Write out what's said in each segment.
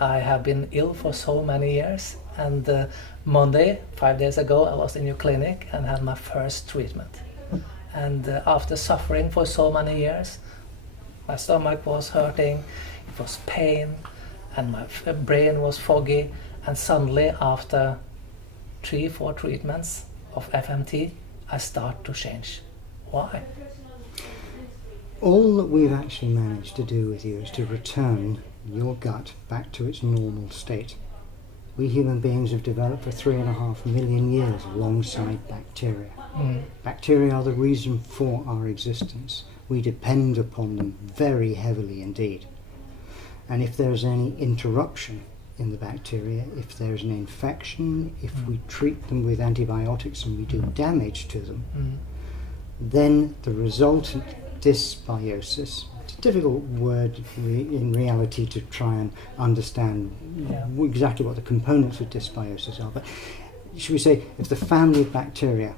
I have been ill for so many years, and Monday, 5 days ago, I was in your clinic and had my first treatment. And after suffering for so many years, my stomach was hurting, it was pain, and my brain was foggy, and suddenly after 3-4 treatments of FMT, I start to change. Why? All that we've actually managed to do with you is to return your gut back to its normal state. We human beings have developed for 3.5 million years alongside bacteria. Bacteria are the reason for our existence. We depend upon them very heavily indeed. And if there's any interruption in the bacteria, if there's an infection, if we treat them with antibiotics and we do damage to them, then the resultant dysbiosis, it's a difficult word in reality to try and understand exactly what the components of dysbiosis are, but should we say if the family of bacteria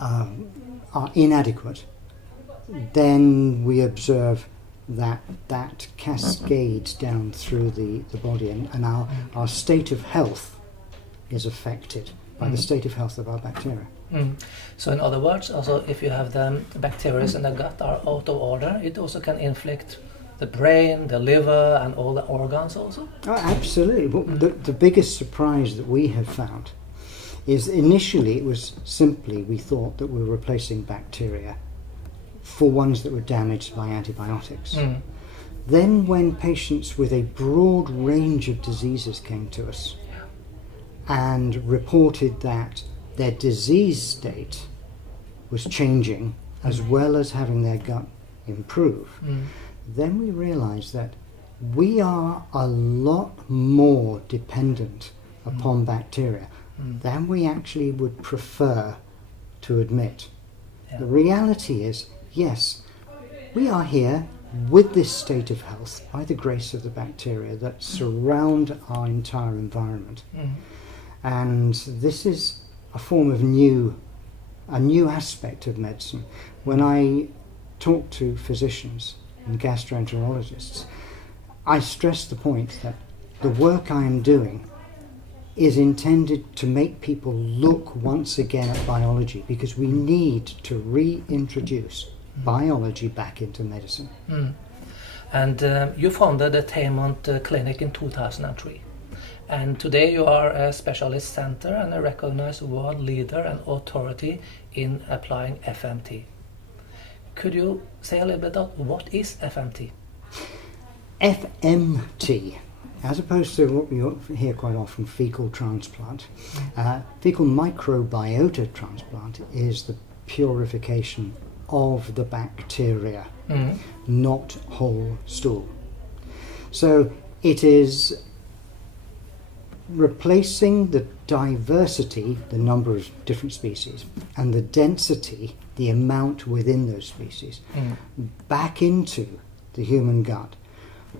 are inadequate, then we observe that cascades down through the body, and our state of health is affected by the state of health of our bacteria. So in other words, also if you have the bacteria in the gut are out of order, it also can inflict the brain, the liver, and all the organs also? Oh, absolutely. But the biggest surprise that we have found is initially it was simply we thought that we were replacing bacteria for ones that were damaged by antibiotics. Then when patients with a broad range of diseases came to us and reported that their disease state was changing as well as having their gut improve, then we realized that we are a lot more dependent upon bacteria than we actually would prefer to admit. The reality is, yes, we are here with this state of health by the grace of the bacteria that surround our entire environment. And this is a form of a new aspect of medicine. When I talk to physicians and gastroenterologists, I stress the point that the work I am doing is intended to make people look once again at biology, because we need to reintroduce biology back into medicine. And you founded the Taymount Clinic in 2003. And today you are a specialist center and a recognized world leader and authority in applying FMT. Could you say a little bit about what is FMT? FMT, as opposed to what we hear quite often, fecal transplant, fecal microbiota transplant is the purification of the bacteria, not whole stool. So it is replacing the diversity, the number of different species, and the density, the amount within those species, back into the human gut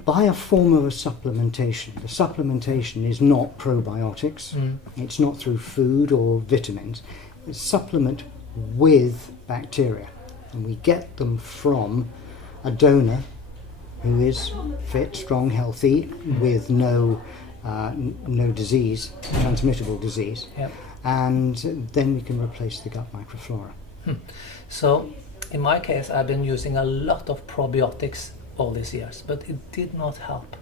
by a form of a supplementation. The supplementation is not probiotics, it's not through food or vitamins, it's supplement with bacteria. And we get them from a donor who is fit, strong, healthy, with no disease, transmittable disease, and then we can replace the gut microflora. So in my case, I've been using a lot of probiotics all these years, but it did not help.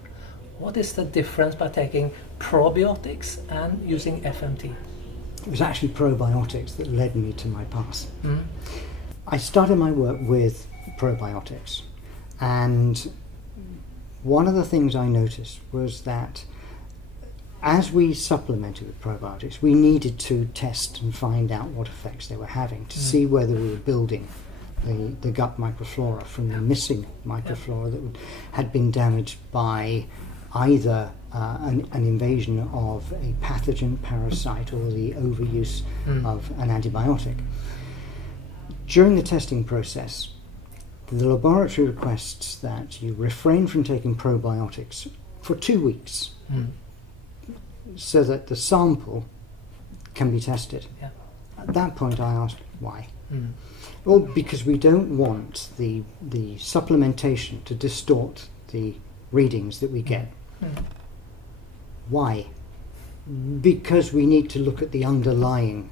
What is the difference by taking probiotics and using FMT? It was actually probiotics that led me to my path. I started my work with probiotics, and one of the things I noticed was that as we supplemented with probiotics, we needed to test and find out what effects they were having to see whether we were building the gut microflora from the missing microflora that had been damaged by either an invasion of a pathogen, parasite, or the overuse of an antibiotic. During the testing process, the laboratory requests that you refrain from taking probiotics for 2 weeks so that the sample can be tested. At that point I asked, why? Well, because we don't want the supplementation to distort the readings that we get. Why? Because we need to look at the underlying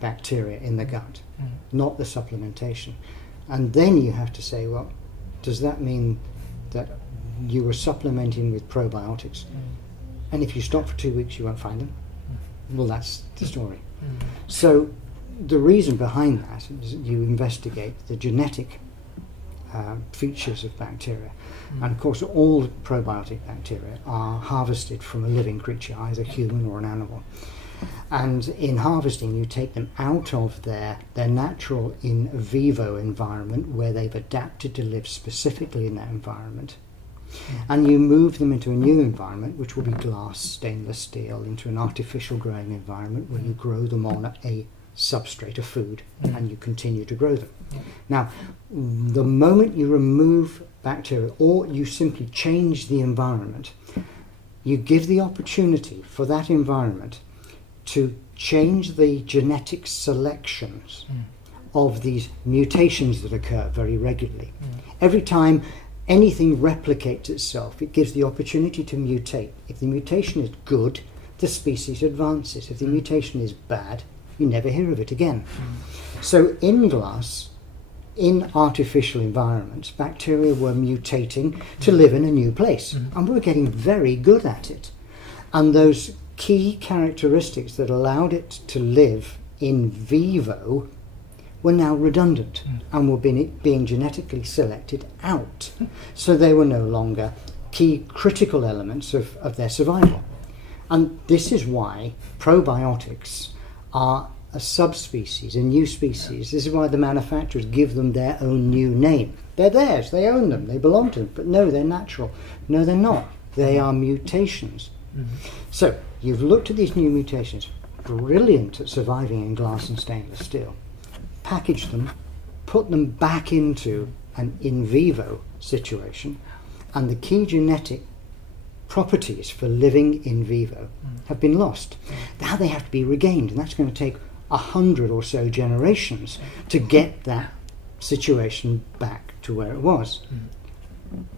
bacteria in the gut, not the supplementation. And then you have to say, well, does that mean that you were supplementing with probiotics, and if you stop for 2 weeks you won't find them? Well, that's the story. So the reason behind that is that you investigate the genetic features of bacteria. And of course all probiotic bacteria are harvested from a living creature, either human or an animal. And in harvesting you take them out of their natural in vivo environment where they've adapted to live specifically in that environment, and you move them into a new environment, which will be glass, stainless steel, into an artificial growing environment where you grow them on a substrate of food and you continue to grow them. Now, the moment you remove bacteria or you simply change the environment, you give the opportunity for that environment to change the genetic selections of these mutations that occur very regularly. Every time anything replicates itself, it gives the opportunity to mutate. If the mutation is good, the species advances. If the mutation is bad, you never hear of it again. So in glass, in artificial environments, bacteria were mutating to live in a new place, and we're getting very good at it. And those key characteristics that allowed it to live in vivo were now redundant and were being genetically selected out. So they were no longer key critical elements of their survival. And this is why probiotics are a subspecies, a new species. This is why the manufacturers give them their own new name. They're theirs, they own them, they belong to them, but no, they're natural. No, they're not. They are mutations. So you've looked at these new mutations, brilliant at surviving in glass and stainless steel, packaged them, put them back into an in vivo situation, and the key genetic properties for living in vivo have been lost. Now they have to be regained, and that's going to take 100 or so generations to get that situation back to where it was.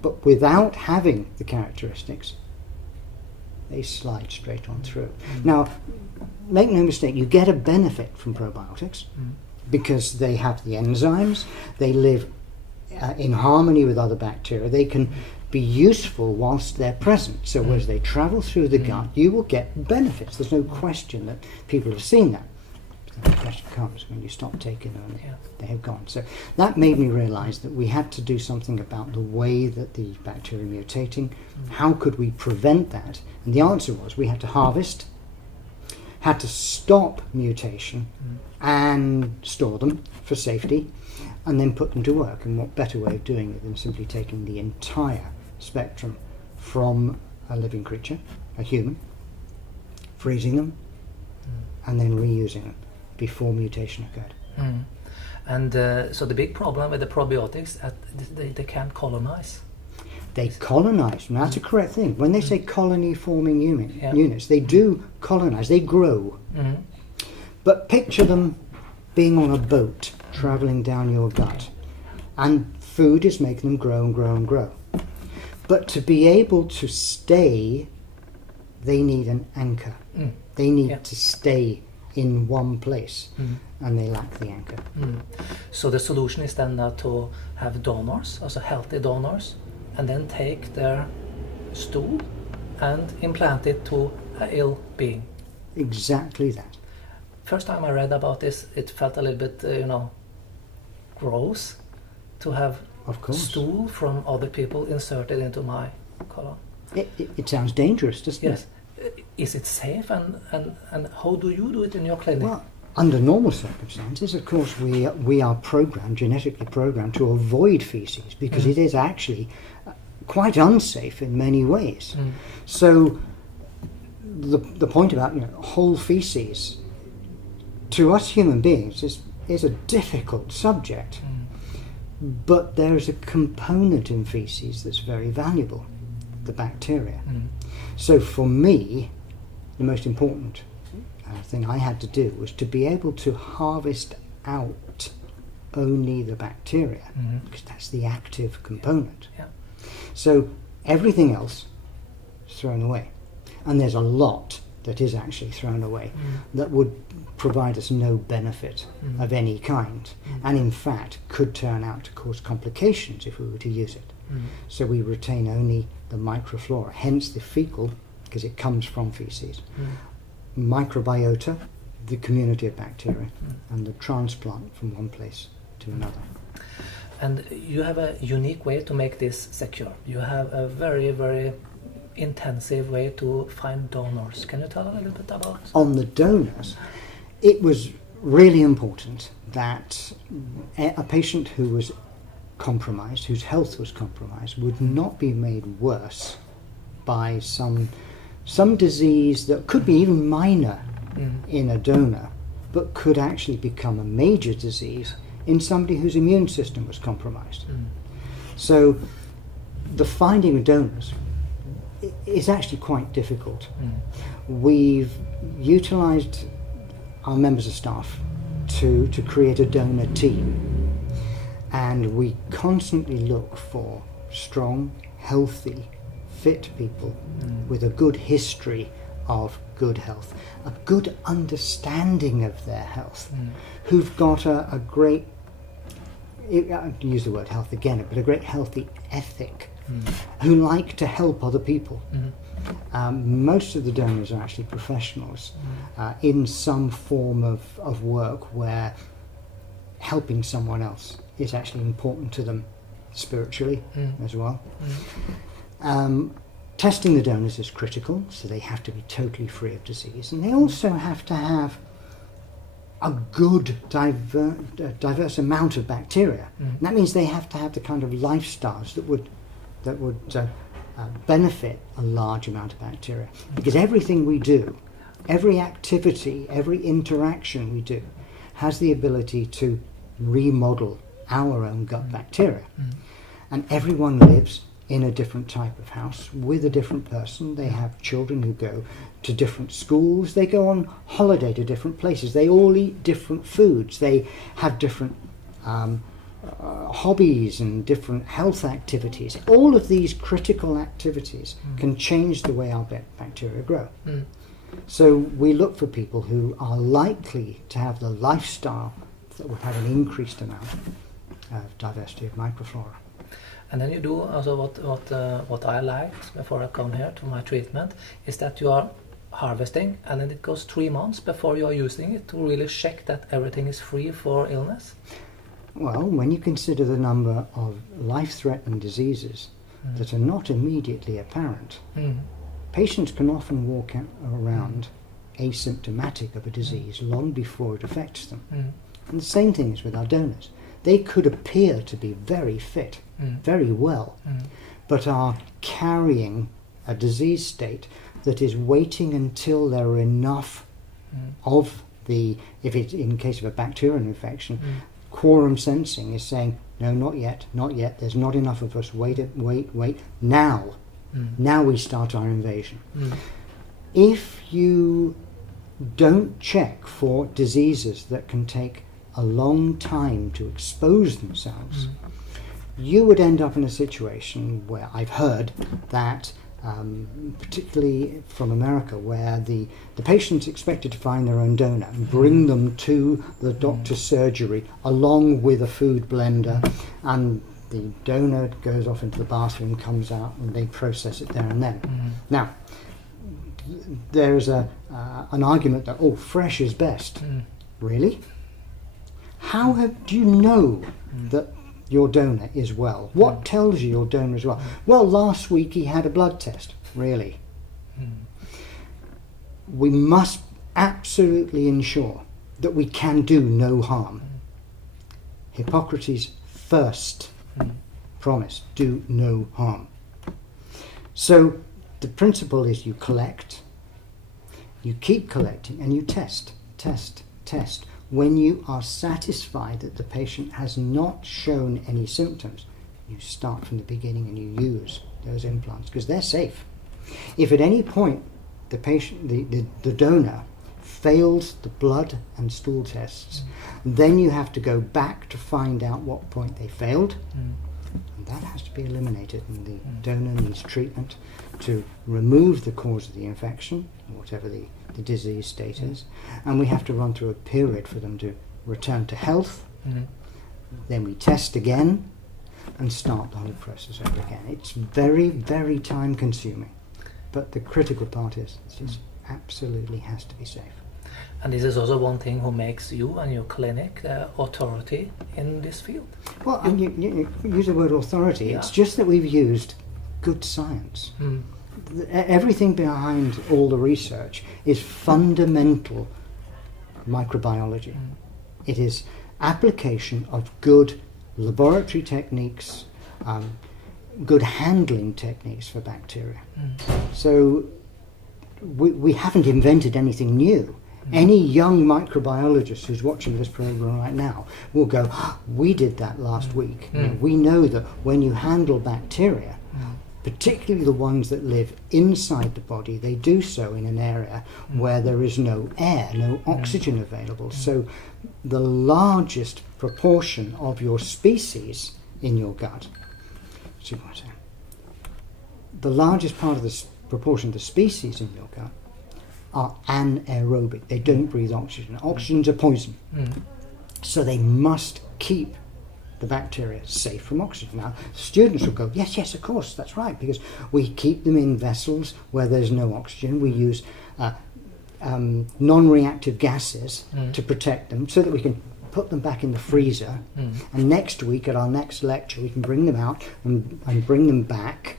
But without having the characteristics, they slide straight on through. Now, make no mistake, you get a benefit from probiotics because they have the enzymes, they live in harmony with other bacteria, they can be useful whilst they're present. So as they travel through the gut, you will get benefits. There's no question that people have seen that. The question comes when you stop taking them and they have gone. So that made me realise that we had to do something about the way that the bacteria are mutating. How could we prevent that? And the answer was we had to harvest, had to stop mutation and store them for safety, and then put them to work. And what better way of doing it than simply taking the entire spectrum from a living creature, a human, freezing them, and then reusing them before mutation occurred. And so the big problem with the probiotics, they can't colonize. They colonize, and that's a correct thing. When they say colony forming units, they do colonize, they grow. But picture them being on a boat traveling down your gut, and food is making them grow and grow and grow. But to be able to stay, they need an anchor. They need to stay in one place, and they lack the anchor. So the solution is then now to have donors, also healthy donors, and then take their stool and implant it to an ill being. Exactly that. First time I read about this, it felt a little bit, gross to have stool from other people inserted into my colon. It sounds dangerous, doesn't it? Yes. Is it safe, and how do you do it in your clinic? Well, under normal circumstances, of course, we are genetically programmed to avoid feces because it is actually quite unsafe in many ways. So the point about whole feces, to us human beings, is a difficult subject. But there is a component in feces that's very valuable, the bacteria. So for me, the most important thing I had to do was to be able to harvest out only the bacteria, because that's the active component. So everything else is thrown away. And there's a lot that is actually thrown away that would provide us no benefit of any kind, and in fact could turn out to cause complications if we were to use it. So we retain only the microflora, hence the fecal, because it comes from feces, microbiota, the community of bacteria, and the transplant from one place to another. And you have a unique way to make this secure. You have a very, very intensive way to find donors. Can you tell a little bit about? On the donors, it was really important that a patient who was compromised, whose health was compromised, would not be made worse by some disease that could be even minor in a donor, but could actually become a major disease in somebody whose immune system was compromised. So the finding of donors is actually quite difficult. We've utilised our members of staff to create a donor team, and we constantly look for strong, healthy, fit people with a good history of good health, a good understanding of their health, who've got a great, I use the word health again, but a great healthy ethic, who like to help other people. Most of the donors are actually professionals in some form of work where helping someone else is actually important to them spiritually as well. Testing the donors is critical, so they have to be totally free of disease, and they also have to have a good diverse amount of bacteria. And that means they have to have the kind of lifestyles that would benefit a large amount of bacteria. Because everything we do, every activity, every interaction we do, has the ability to remodel our own gut bacteria. And everyone lives in a different type of house with a different person. They have children who go to different schools. They go on holiday to different places. They all eat different foods. They have different hobbies and different health activities. All of these critical activities can change the way our bacteria grow. So we look for people who are likely to have the lifestyle that would have an increased amount of diversity of microflora. And then you do also what I liked before I come here to my treatment is that you are harvesting, and then it goes 3 months before you are using it to really check that everything is free for illness. Well, when you consider the number of life-threatening diseases that are not immediately apparent, patients can often walk around asymptomatic of a disease long before it affects them. And the same thing is with our donors. They could appear to be very fit, very well, but are carrying a disease state that is waiting until there are enough of the, if it's in case of a bacterial infection, quorum sensing is saying, no, not yet, there's not enough of us, wait, now we start our invasion. If you don't check for diseases that can take a long time to expose themselves, you would end up in a situation where I've heard that, particularly from America, where the patient's expected to find their own donor and bring them to the doctor's surgery along with a food blender, and the donor goes off into the bathroom, comes out, and they process it there and then. Now, there's an argument that, fresh is best. Really? How do you know that your donor is well? What tells you your donor is well? Well, last week he had a blood test. Really? We must absolutely ensure that we can do no harm. Hippocrates' first promise, do no harm. So the principle is you collect, you keep collecting, and you test. When you are satisfied that the patient has not shown any symptoms, you start from the beginning and you use those implants because they're safe. If at any point the patient, the donor, fails the blood and stool tests, then you have to go back to find out what point they failed, And that has to be eliminated, and the donor needs treatment to remove the cause of the infection, whatever the disease state is, and we have to run through a period for them to return to health. Then we test again and start the whole process over again. It's very, very time consuming, but the critical part is it just absolutely has to be safe. And this is also one thing who makes you and your clinic authority in this field. Well, and you use the word authority. Yeah. It's just that we've used good science. Everything behind all the research is fundamental microbiology. It is application of good laboratory techniques, good handling techniques for bacteria. So we haven't invented anything new. Any young microbiologist who's watching this program right now will go, we did that last week. You know, we know that when you handle bacteria, particularly the ones that live inside the body, they do so in an area where there is no air, no oxygen available. So the largest proportion of your species in your gut, the largest part of the proportion of the species in your gut are anaerobic. They don't breathe oxygen. Oxygen's a poison. So they must keep the bacteria safe from oxygen. Now, students will go, yes, of course, that's right, because we keep them in vessels where there's no oxygen. We use non-reactive gases to protect them so that we can put them back in the freezer. And next week at our next lecture, we can bring them out and bring them back,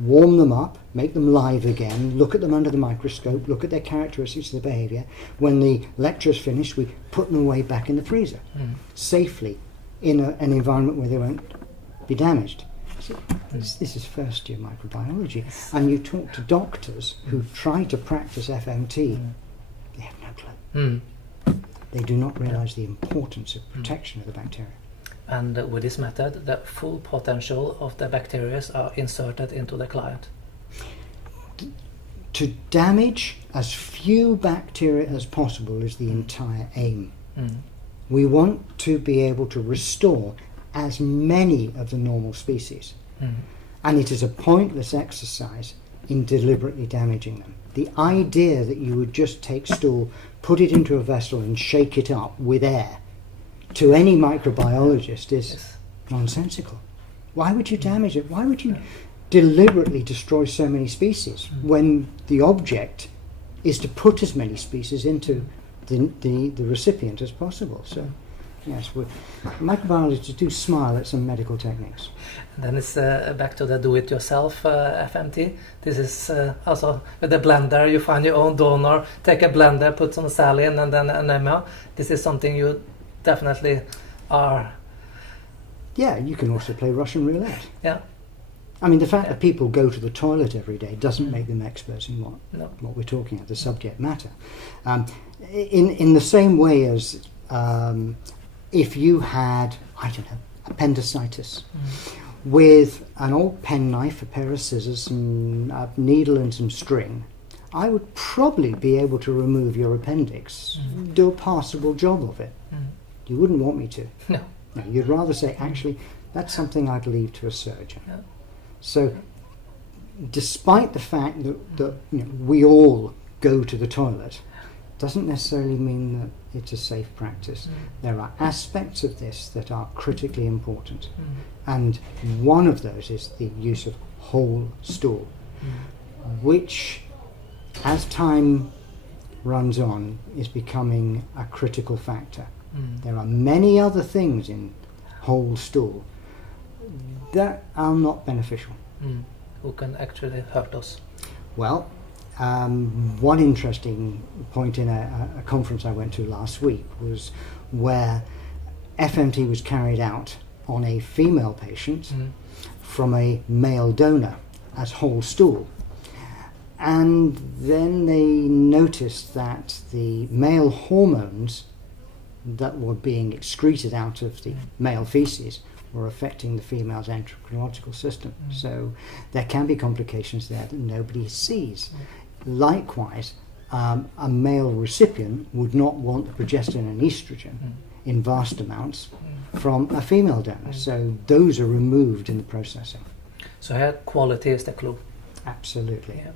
warm them up, make them live again, look at them under the microscope, look at their characteristics of their behaviour. When the lecture's finished, we put them away back in the freezer safely in an environment where they won't be damaged. So this is first year microbiology. And you talk to doctors who try to practice FMT, they have no clue. They do not realise the importance of protection of the bacteria. And with this method, the full potential of the bacteria are inserted into the client. To damage as few bacteria as possible is the entire aim. We want to be able to restore as many of the normal species. And it is a pointless exercise in deliberately damaging them. The idea that you would just take stool, put it into a vessel and shake it up with air, to any microbiologist is nonsensical. Why would you damage it? Why would you deliberately destroy so many species when the object is to put as many species into the recipient as possible? So yes, microbiologists do smile at some medical techniques. And then it's back to the do-it-yourself FMT. This is also with the blender. You find your own donor, take a blender, put some saline and then anemia. This is something you definitely are. Yeah, you can also play Russian roulette. Yeah. I mean, the fact that people go to the toilet every day doesn't make them experts in what we're talking about, the subject matter. In the same way as if you had, I don't know, appendicitis, with an old penknife, a pair of scissors, a needle and some string, I would probably be able to remove your appendix, do a passable job of it. You wouldn't want me to. No. No, you'd rather say, actually, that's something I'd leave to a surgeon. Yeah. So, despite the fact that we all go to the toilet, doesn't necessarily mean that it's a safe practice. There are aspects of this that are critically important. And one of those is the use of whole stool, which, as time runs on, is becoming a critical factor. There are many other things in whole stool that are not beneficial. Who can actually hurt us? Well, one interesting point in a conference I went to last week was where FMT was carried out on a female patient from a male donor as whole stool. And then they noticed that the male hormones that were being excreted out of the male feces were affecting the female's endocrinological system. So there can be complications there that nobody sees. Likewise, a male recipient would not want the progesterone and estrogen in vast amounts from a female donor. So those are removed in the processing. So here quality is the clue. Absolutely. Yeah.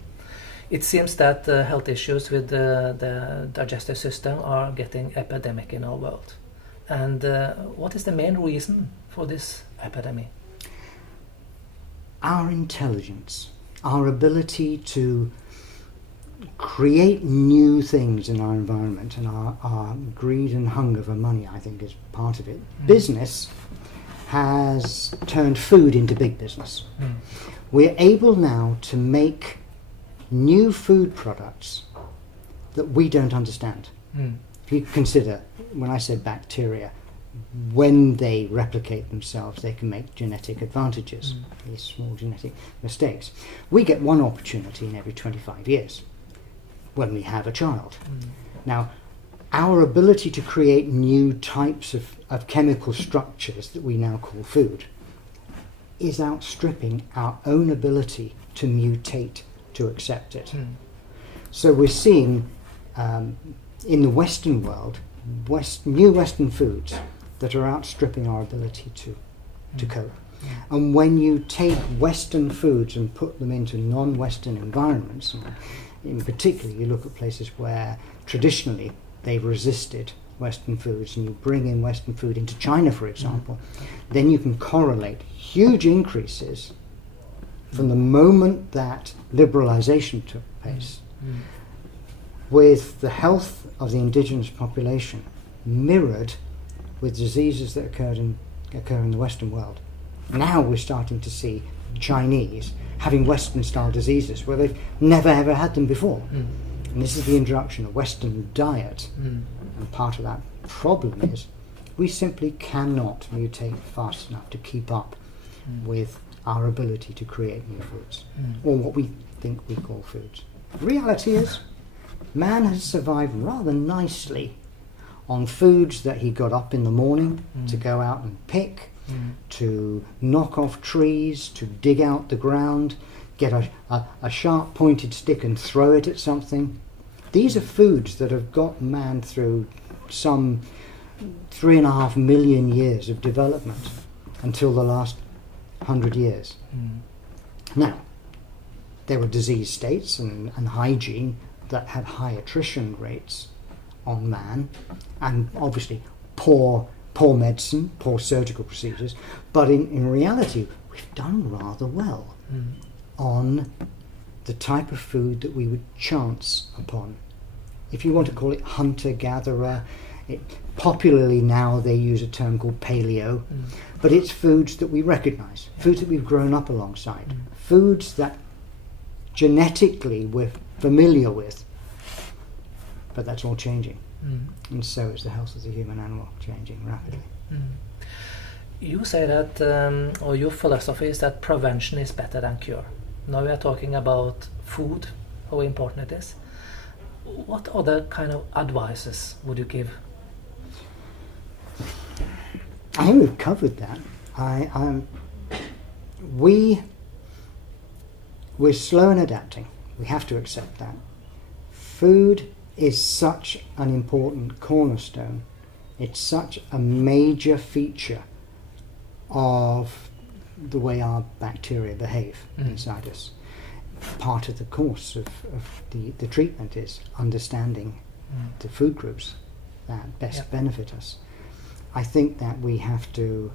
It seems that health issues with the digestive system are getting epidemic in our world. And what is the main reason for this epidemic? Our intelligence, our ability to create new things in our environment, and our greed and hunger for money, I think, is part of it. Business has turned food into big business. We're able now to make new food products that we don't understand. If you consider, when I said bacteria, when they replicate themselves, they can make genetic advantages, these small genetic mistakes. We get one opportunity in every 25 years when we have a child. Now, our ability to create new types of chemical structures that we now call food is outstripping our own ability to mutate to accept it. So we're seeing in the Western world new Western foods that are outstripping our ability to cope. And when you take Western foods and put them into non-Western environments, in particular you look at places where traditionally they've resisted Western foods, and you bring in Western food into China, for example, then you can correlate huge increases from the moment that liberalization took place with the health of the indigenous population mirrored with diseases that occur in the Western world. Now we're starting to see Chinese having Western-style diseases where they've never ever had them before. And this is the introduction of Western diet. And part of that problem is we simply cannot mutate fast enough to keep up with our ability to create new foods, or what we think we call foods. The reality is, man has survived rather nicely on foods that he got up in the morning to go out and pick, to knock off trees, to dig out the ground, get a sharp pointed stick and throw it at something. These are foods that have got man through some 3.5 million years of development until the last 100 years. Now, there were disease states and hygiene that had high attrition rates on man, and obviously poor medicine, poor surgical procedures, but in reality we've done rather well on the type of food that we would chance upon. If you want to call it hunter-gatherer, popularly now they use a term called paleo, but it's foods that we recognize, foods that we've grown up alongside, foods that genetically we're familiar with, but that's all changing. And so is the health of the human animal changing rapidly. You say that, or your philosophy is that prevention is better than cure. Now we are talking about food, how important it is. What other kind of advices would you give? I think we've covered that. We're slow in adapting. We have to accept that. Food is such an important cornerstone. It's such a major feature of the way our bacteria behave inside us. Part of the course of the treatment is understanding the food groups that best benefit us. I think that we have to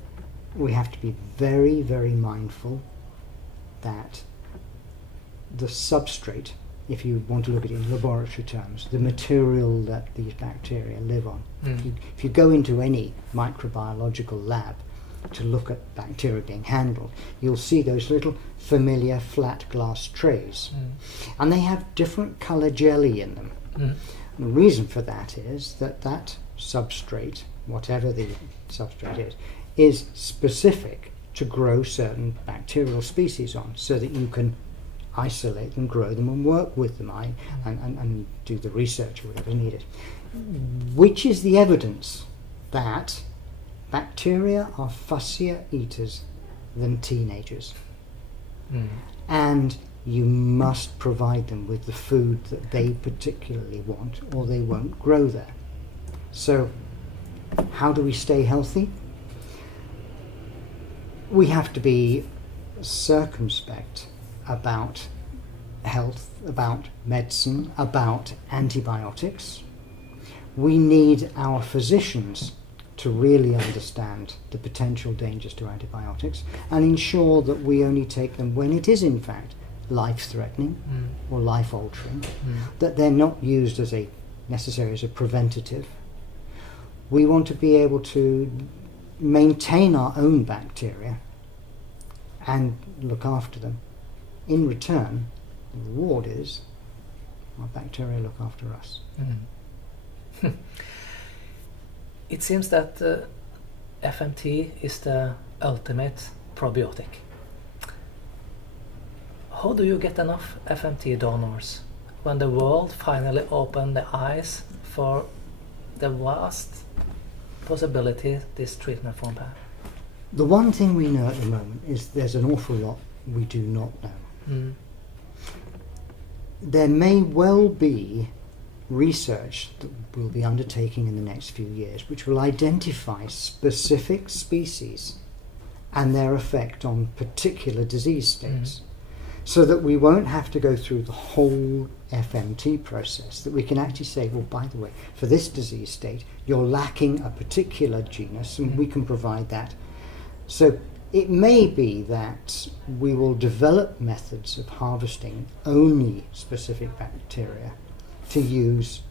be very, very mindful that the substrate, if you want to look at it in laboratory terms, the material that these bacteria live on. If you go into any microbiological lab to look at bacteria being handled, you'll see those little familiar flat glass trays. And they have different colour jelly in them. The reason for that is that substrate, whatever the substrate is specific to grow certain bacterial species on, so that you can isolate them, grow them and work with them and do the research or whatever is needed. Which is the evidence that bacteria are fussier eaters than teenagers. And you must provide them with the food that they particularly want, or they won't grow there. So How do we stay healthy? We have to be circumspect about health, about medicine, about antibiotics. We need our physicians to really understand the potential dangers to antibiotics and ensure that we only take them when it is in fact life-threatening or life-altering, that they're not used as necessary as a preventative. We want to be able to maintain our own bacteria and look after them. In return, the reward is our bacteria look after us. It seems that FMT is the ultimate probiotic. How do you get enough FMT donors when the world finally opened the eyes for the vast possibility this treatment form have? The one thing we know at the moment is there's an awful lot we do not know. There may well be research that we'll be undertaking in the next few years which will identify specific species and their effect on particular disease states, so that we won't have to go through the whole FMT process, that we can actually say, well, by the way, for this disease state you're lacking a particular genus and we can provide that. So it may be that we will develop methods of harvesting only specific bacteria to use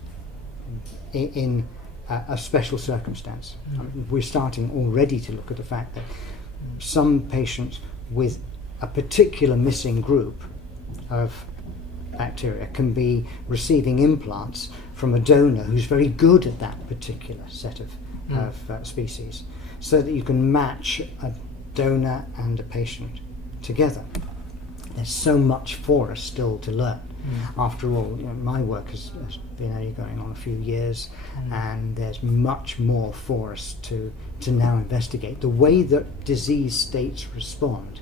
in a special circumstance. We're starting already to look at the fact that some patients with a particular missing group of bacteria can be receiving implants from a donor who's very good at that particular set of species, so that you can match a donor and a patient together. There's so much for us still to learn. After all, my work has been only going on a few years, and there's much more for us to now investigate. The way that disease states respond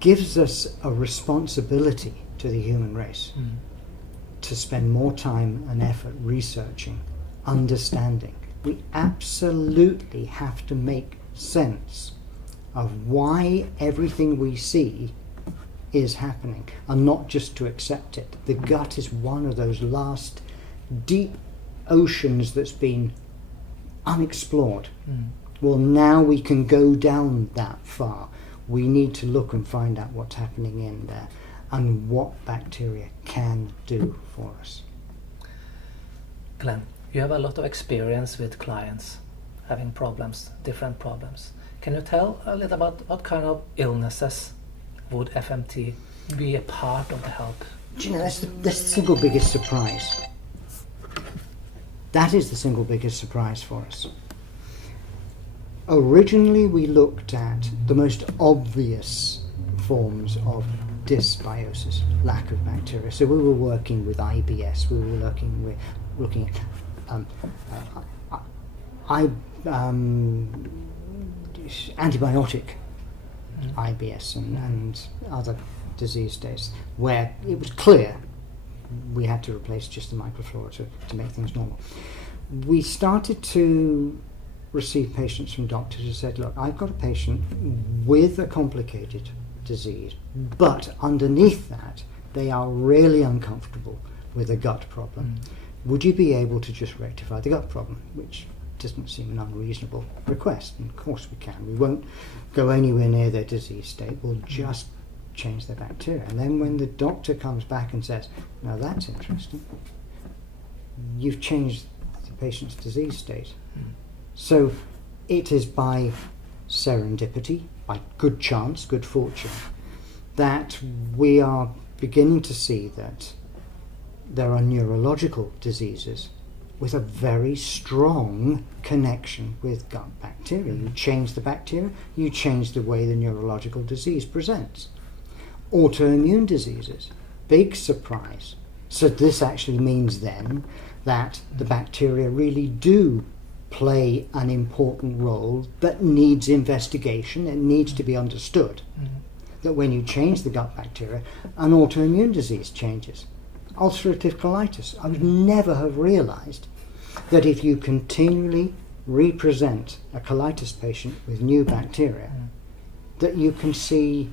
gives us a responsibility to the human race to spend more time and effort researching, understanding. We absolutely have to make sense of why everything we see is happening, and not just to accept it. The gut is one of those last deep oceans that's been unexplored. Well, now we can go down that far. We need to look and find out what's happening in there and what bacteria can do for us. Glenn, you have a lot of experience with clients having problems, different problems. Can you tell a little about what kind of illnesses would FMT be a part of the help? Do you know, that's the single biggest surprise. That is the single biggest surprise for us. Originally we looked at the most obvious forms of dysbiosis, lack of bacteria. So we were working with IBS, we were looking at antibiotic IBS and other disease states where it was clear we had to replace just the microflora to make things normal. We started to receive patients from doctors who said, look, I've got a patient with a complicated disease, but underneath that they are really uncomfortable with a gut problem. Would you be able to just rectify the gut problem? Which doesn't seem an unreasonable request, and of course we can. We won't go anywhere near their disease state, we'll just change their bacteria. And then when the doctor comes back and says, now that's interesting, you've changed the patient's disease state. So it is by serendipity, by good chance, good fortune, that we are beginning to see that there are neurological diseases with a very strong connection with gut bacteria. You change the bacteria, you change the way the neurological disease presents. Autoimmune diseases, big surprise. So this actually means then that the bacteria really do play an important role that needs investigation, it needs to be understood. That when you change the gut bacteria, an autoimmune disease changes. Ulcerative colitis, I would never have realised that if you continually represent a colitis patient with new bacteria, that you can see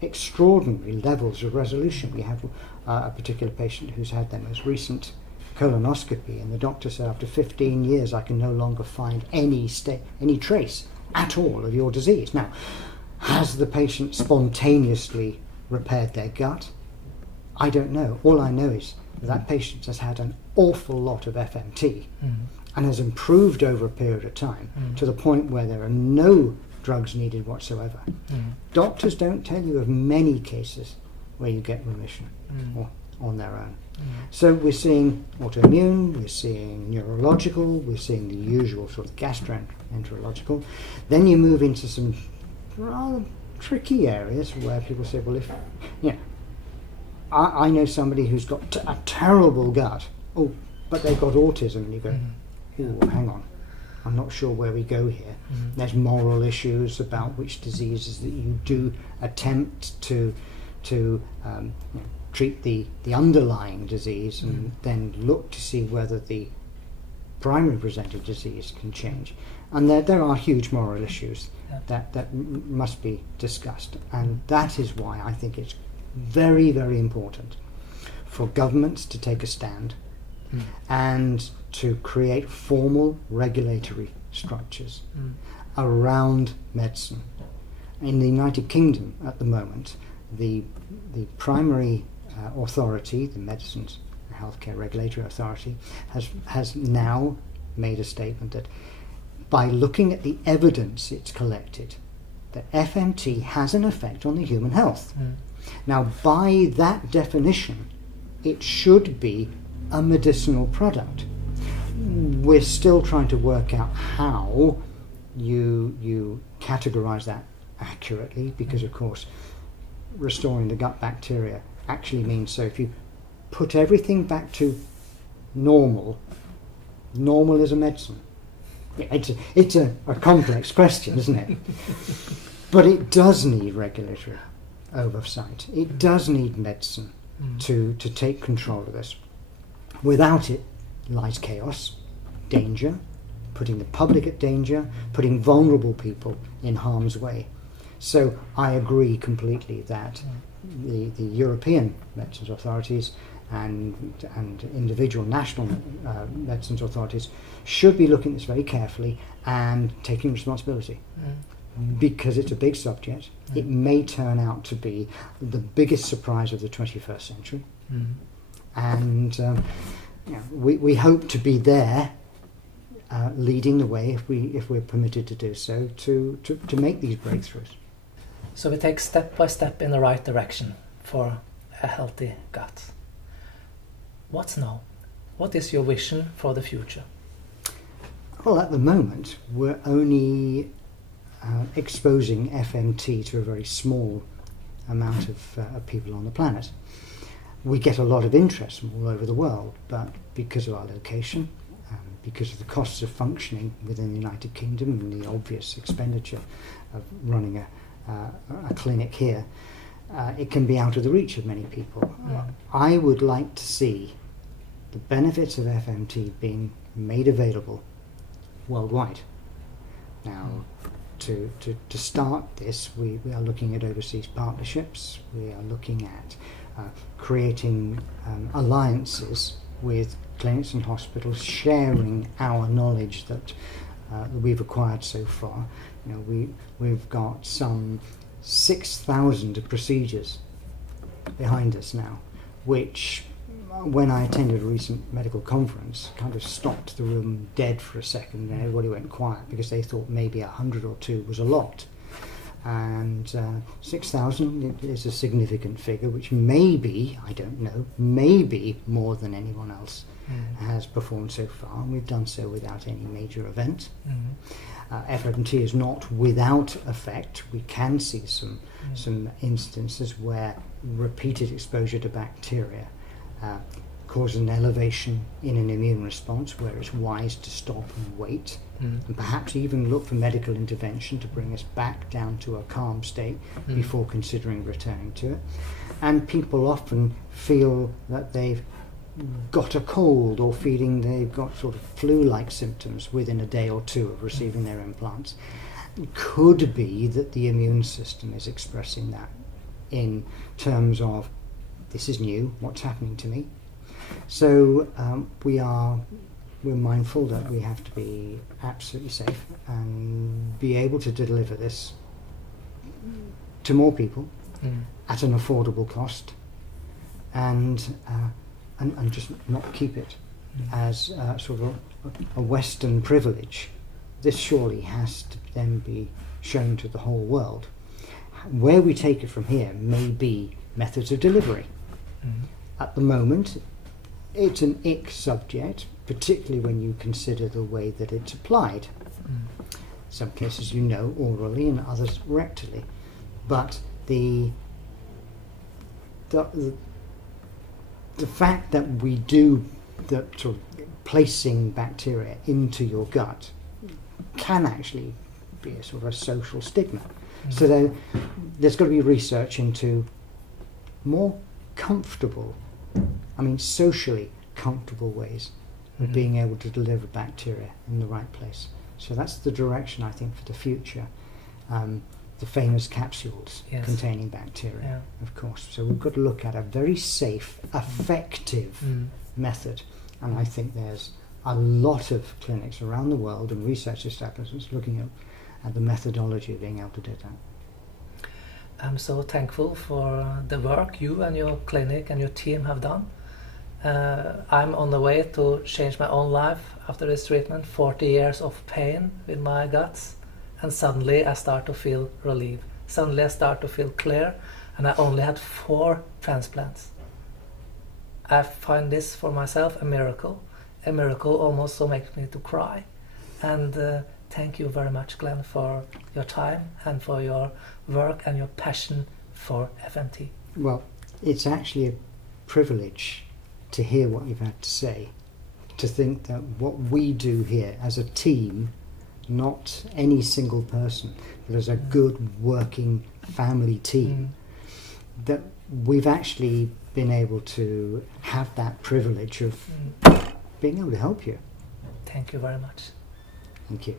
extraordinary levels of resolution. We have a particular patient who's had their most recent colonoscopy, and the doctor said after 15 years I can no longer find any trace at all of your disease. Now, has the patient spontaneously repaired their gut? I don't know. All I know is that patient has had an awful lot of FMT and has improved over a period of time to the point where there are no drugs needed whatsoever. Doctors don't tell you of many cases where you get remission or on their own. So we're seeing autoimmune, we're seeing neurological, we're seeing the usual sort of gastroenterological. Then you move into some rather tricky areas where people say, well, if, you know, I know somebody who's got a terrible gut, but they've got autism, and you go, hang on, I'm not sure where we go here. There's moral issues about which diseases that you do attempt to treat the underlying disease, and then look to see whether the primary presenting disease can change. And there are huge moral issues that must be discussed, and that is why I think it's very, very important for governments to take a stand and to create formal regulatory structures around medicine. In the United Kingdom at the moment, the primary authority, the Medicines and Healthcare Regulatory Authority, has now made a statement that by looking at the evidence it's collected, that FMT has an effect on the human health. Now, by that definition, it should be a medicinal product. We're still trying to work out how you categorize that accurately, because of course restoring the gut bacteria actually means, so if you put everything back to normal is a medicine. It's a complex question, isn't it? But it does need regulatory oversight. It does need medicine to take control of this. Without it lies chaos, danger, putting the public at danger, putting vulnerable people in harm's way. So I agree completely that the European medicines authorities and individual national medicines authorities should be looking at this very carefully and taking responsibility. Because it's a big subject. It may turn out to be the biggest surprise of the 21st century. And we hope to be there leading the way, if we're permitted to do so, to make these breakthroughs. So we take step by step in the right direction for a healthy gut. What's now? What is your vision for the future? Well, at the moment, we're only exposing FMT to a very small amount of people on the planet. We get a lot of interest from all over the world, but because of our location, because of the costs of functioning within the United Kingdom and the obvious expenditure of running a clinic here, it can be out of the reach of many people. I would like to see the benefits of FMT being made available worldwide. Now, to start this, we are looking at overseas partnerships. We are looking at creating alliances with clinics and hospitals, sharing our knowledge that we've acquired so far. We've got some 6,000 procedures behind us now, which, when I attended a recent medical conference, kind of stopped the room dead for a second, and everybody went quiet because they thought maybe 100 or 2 was a lot. And 6,000 is a significant figure, which may be, I don't know, maybe more than anyone else has performed so far, and we've done so without any major event. FMT is not without effect. We can see some instances where repeated exposure to bacteria cause an elevation in an immune response, where it's wise to stop and wait, and perhaps even look for medical intervention to bring us back down to a calm state before considering returning to it. And people often feel that they've got a cold or feeling they've got sort of flu-like symptoms within a day or two of receiving their implants. It could be that the immune system is expressing that in terms of, this is new, what's happening to me? So we're mindful that we have to be absolutely safe and be able to deliver this to more people at an affordable cost, and just not keep it as sort of a Western privilege. This surely has to then be shown to the whole world. Where we take it from here may be methods of delivery. At the moment, it's an ick subject, particularly when you consider the way that it's applied. Some cases, orally, and others rectally. But the fact that we do the sort of placing bacteria into your gut can actually be a sort of a social stigma. So there's got to be research into more comfortable, socially comfortable ways of being able to deliver bacteria in the right place. So that's the direction, I think, for the future. The famous capsules containing bacteria, of course. So we've got to look at a very safe, effective method. And I think there's a lot of clinics around the world and research establishments looking at the methodology of being able to do that. I'm so thankful for the work you and your clinic and your team have done. I'm on the way to change my own life after this treatment. 40 years of pain with my guts, and suddenly I start to feel relief. Suddenly I start to feel clear, and I only had 4 transplants. I find this for myself a miracle almost so makes me to cry. And thank you very much, Glenn, for your time and for your work and your passion for FMT. Well, it's actually a privilege to hear what you've had to say, to think that what we do here as a team, not any single person, but as a good working family team, that we've actually been able to have that privilege of being able to help you. Thank you very much. Thank you.